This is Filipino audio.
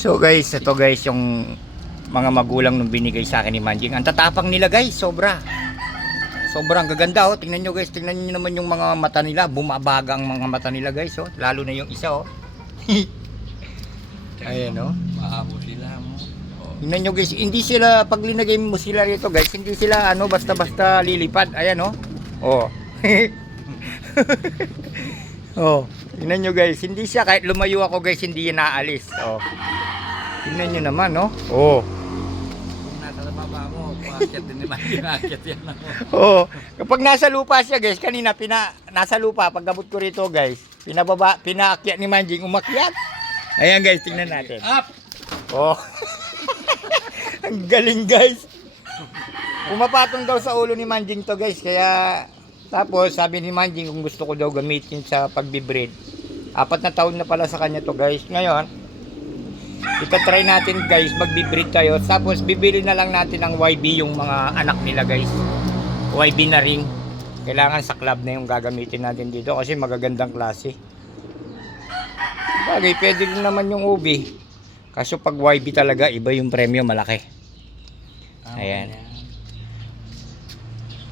So guys, ito guys yung mga magulang nung binigay sa akin ni Manjing. Ang tatapang nila guys, sobra. Sobrang gaganda oh. Tingnan nyo guys, tingnan nyo naman yung mga mata nila. Bumabaga ang mga mata nila guys oh. Lalo na yung isa oh. Ayan oh. Maamo sila mo. Tingnan nyo guys, hindi sila, pag linagay mo sila rito guys, hindi sila ano, basta-basta lilipad. Ayan oh. Oh. Oh. Tingnan nyo guys, hindi siya, kahit lumayo ako guys, hindi yan naalis. Oh. Tingnan nyo naman oh. Oh. Kung nasa baba mo, paakyat din naman yung akyat yan ako. Oh, kapag nasa lupa siya guys, kanina nasa lupa pag gabot ko rito guys, pinaakyat ni Manjing, umakyat. Ayan guys, tingnan natin. Up! Oh. Ang galing guys. Pumapatong daw sa ulo ni Manjing to guys, kaya tapos sabi ni Manjing kung gusto ko daw gamitin sa pagbe-breed. 4 na taon na pala sa kanya to guys. Ngayon, itatry natin guys, magbe-breed tayo. Tapos bibili na lang natin ng YB yung mga anak nila guys. YB na ring. Kailangan sa club na yung gagamitin natin dito kasi magagandang klase. Bagay, pwede din naman yung UB. Kaso pag YB talaga, iba yung premyo, malaki. Ayan.